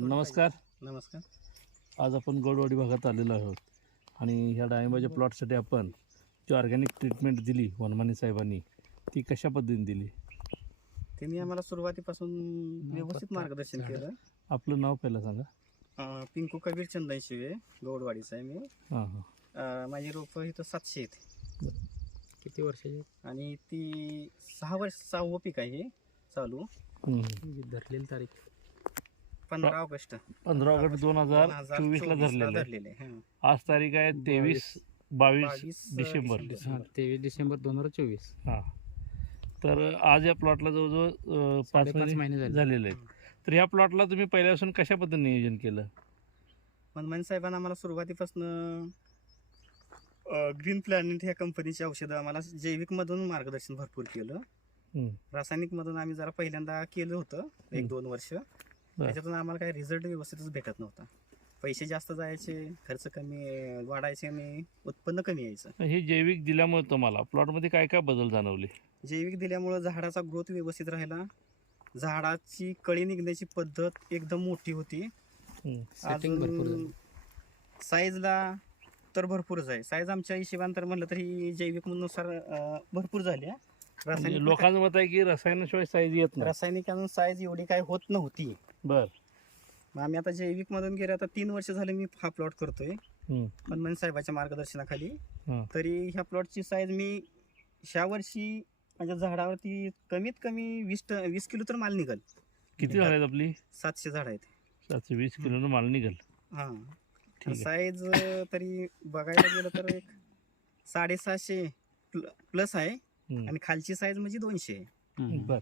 नमस्कार. नमस्कार. आज आपण गोडवाडी भागात आलेलो आहोत. आणि ह्या डाळिंबाच्या प्लॉटसाठी आपण जी ऑर्गॅनिक ट्रीटमेंट दिली वनमाने साहेबांनी ती कशा पद्धतीने दिली? त्यांनी आम्हाला सुरुवातीपासून व्यवस्थित मार्गदर्शन केलं. आपलं नाव पहिलं सांगा. अं, पिंकू कबीर चंदन शिवे गौडवाडीचा आहे मी. हां हां. अं, माझी रोपं इथं सातशे आहेत. किती वर्षाचे? आणि ती सहा वर्ष सहावं पीक आहे हे चालू. हम्म. धरलेली तारीख. पंधरा ऑगस्ट. पंधरा ऑगस्ट दोन हजार चोवीसला चोवीसला धरलेलं आहे. धरलेले आहे. हं. आज तारीख आहे तेवीस बावीस डिसेंबर. हा तेवीस डिसेंबर दोन हजार चोवीस. हां. तर आज या प्लॉटला जवळजवळ अं, पाच साडेपाच महिने महिने झाले. झालेले आहेत. तर ह्या प्लॉटला तुम्ही पहिल्यापासून कशा पद्धतीने नियोजन केलं? मनमानी साहेबांना आम्हाला सुरुवातीपासून ग्रीन प्लॅनेट ह्या कंपनीची औषधं आम्हाला जैविकमधून मार्गदर्शन भरपूर केलं. हम्म. रासायनिकमधून आम्ही जरा पहिल्यांदा केलं होतं एक हम्म. दोन वर्ष. त्याच्यातून आम्हाला काही रिझल्ट व्यवस्थितच भेटत नव्हता. पैसे जास्त जायचे खर्च कमी वाढायचे आणि उत्पन्न कमी यायचं. हे जैविक दिल्यामुळे तुम्हाला प्लॉटमध्ये काय काय बदल जाणवले? जैविक दिल्यामुळं झाडाचा ग्रोथ व्यवस्थित राहिला. झाडाची कळी निघण्याची पद्धत एकदम मोठी होती. साईजला तर भरपूरच आहे. साईज आमच्या हिशोबाने तर म्हणलं तरी जैविकनुसार भरपूर झाल्या म्हणजे रासायनिक लोकांचं मत आहे की रसायनाशिवाय साईज येत नाही. रासायनिक साईज एवढी काय होत नव्हती. बर. मग आम्ही आता जैविक मधून गेले आता तीन वर्ष झाले मी हा प्लॉट करतोय. हनुमान साहेबाच्या मार्गदर्शनाखाली. तरी ह्या प्लॉटची साईज मी ह्या वर्षी माझ्या झाडावरती कमीत कमी वीस वीस किलो तर माल निघल. किती झाड आहेत आपली? सातशे झाड आहेत. सातशे वीस किलोनं माल निघाल. हा. साईज तरी बघायला गेलं तर एक साडेसहाशे प्लस आहे. आणि खालची साईज म्हणजे दोनशे. बर.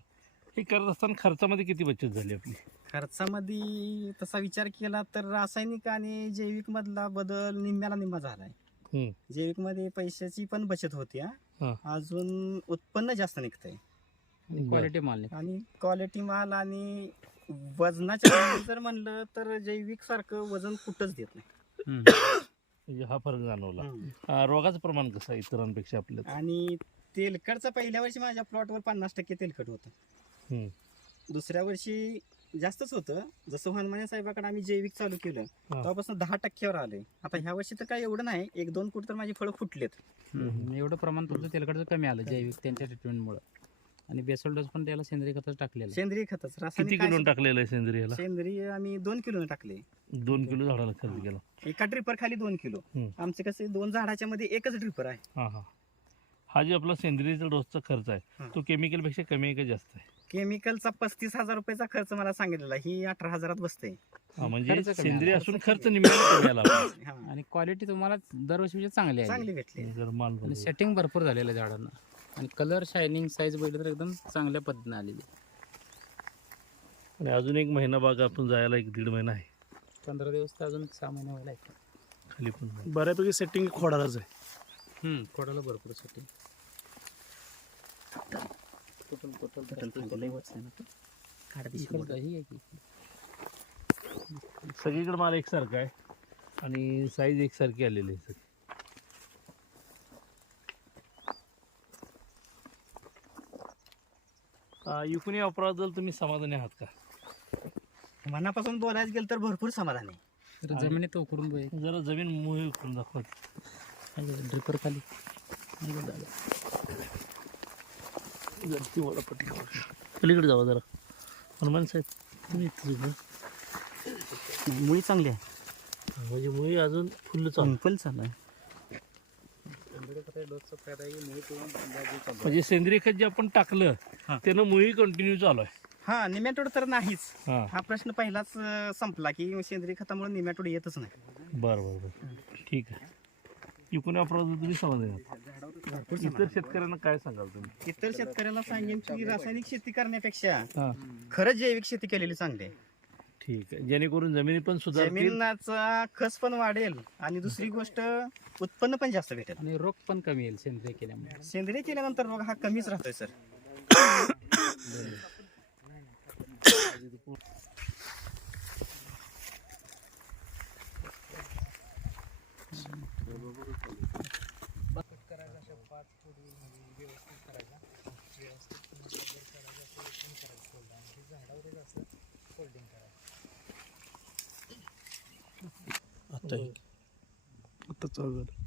हे करत असताना खर्चामध्ये किती बचत झाली आपली खर्चामध्ये तसा विचार केला तर रासायनिक आणि जैविक मधला बदल निम्म्याला निम्मा झालाय हम्म. जैविकमध्ये पैशाची पण बचत होती हा. हा. अजून उत्पन्न जास्त निघतंय आणि क्वालिटी माल नाही आणि क्वालिटी माल आणि वजनाच्या बाबतीत जर म्हणलं तर जैविक सारखं वजन कुठंच देत नाही हम्म. म्हणजे हा फरक जाणवला हम्म. अं, रोगाचं प्रमाण कसं आहे इतरांपेक्षा आपल्या आणि तेलकटचं पहिल्या वर्षी माझ्या प्लॉटवर पन्नास टक्के तेलकट होतं. दुसऱ्या वर्षी जास्तच होतं. जसं हनुमान साहेबाकडे आम्ही जैविक चालू केलं तेव्हापासून दहा टक्क्यावर आलंय आता ह्या वर्षी तर काय एवढं नाही एक दोन कुठ तर माझी फळं फुटलेत. एवढं प्रमाण तुमचं तेलकडचं कमी आलं जैविक त्यांच्या ट्रीटमेंटमुळे आणि बेसल डोस पण त्याला सेंद्रिय खतच टाकलेलं. सेंद्रिय खतच किती रासायनिक किलो काय- टाकलेलं आहे सेंद्रियाला सेंद्रिय आम्ही दोन किलो टाकले. दोन किलो झाडाला खर्च केला. एका ड्रिपर खाली दोन किलो. हम्म. आमचे कसे दोन झाडाच्या मध्ये एकच ड्रिपर आहे. हा हा. हा जे आपला सेंद्रियचा डोसचा खर्च आहे हा. तो केमिकलपेक्षा कमी आहे का जास्त आहे केमिकलचा पस्तीस हजार रुपयाचा खर्च मला सांगितलेला ही अठरा हजारात बसते हा म्हणजे कमी सेंद्रिय आला. असून खर्च निम्म्याने कमी आला आपला. हा. आणि क्वालिटी तुम्हाला दरवर्षीपेक्षा चांगली आहे चांगली भेटली जर माल आणि बघू. सेटिंग भरपूर झालेलं आहे झाडांना आणि कलर शायनिंग साईज बघितलं तर एकदम चांगल्या पद्धतीने आलेली आहे. आणि अजून एक महिना बाग आपण जायला एक दीड महिना आहे पंधरा दिवस तर अजून सहा महिने व्हायला आहेत. खाली पण बऱ्यापैकी सेटिंग खोडालाच आहे हम्म, कोडाला भरपूर सेटिंग टोटल टोटल इकडं ही आहे की. सगळीकडे माल एकसारखा आहे. आणि साईज एकसारखी आलेली आहे सगळी. युकुनी वापराबद्दल तुम्ही समाधानी आहात का? मनापासून बोलायचं गेलं तर भरपूर समाधान. आहे जमिनीत उकरून बघ. जरा जमीन मोही करून दाखवत ड्रिपर खाली. ती मला पट्टी करू. पलीकडे जावा जरा. हनुमान साहेब तुम्ही. मुळी चांगली आहे. म्हणजे मुळी अजून फुल्ल चालू सिंपल चालू आहे. म्हणजे सेंद्रिय खत जे आपण टाकलं. त्यानं मुळी कंटिन्यू चालू आहे. हा निमॅटोड तर नाहीच. हा. हा प्रश्न पहिलाच संपला की सेंद्रिय खतामुळे निमॅटोड येतच नाही. बरं बरं बरं. ठीक आहे. युकुनी वापराबद्दल तुम्ही आहात इतर शेतकऱ्यांना काय सांगाल तुम्ही? इतर शेतकऱ्याला सांगेन की रासायनिक शेती करण्यापेक्षा खरंच जैविक शेती केलेली चांगली आहे. ठीक आहे. जेणेकरून जमिनी पण सुद्धा जमिनीचा खस पण वाढेल आणि दुसरी गोष्ट उत्पन्न पण जास्त भेटेल. आणि रोग पण कमी येईल सेंद्रिय केल्यामुळे. सेंद्रिय केल्यानंतर रोग हा कमीच राहतोय सर. पाच फूट व्यवस्थित करायचा. व्यवस्थित जर करायचं असेल पण करायचं फोल्ड आणि झाडावर झाडावरच असं फोल्डिंग करायचं. आता आता चालू झालं.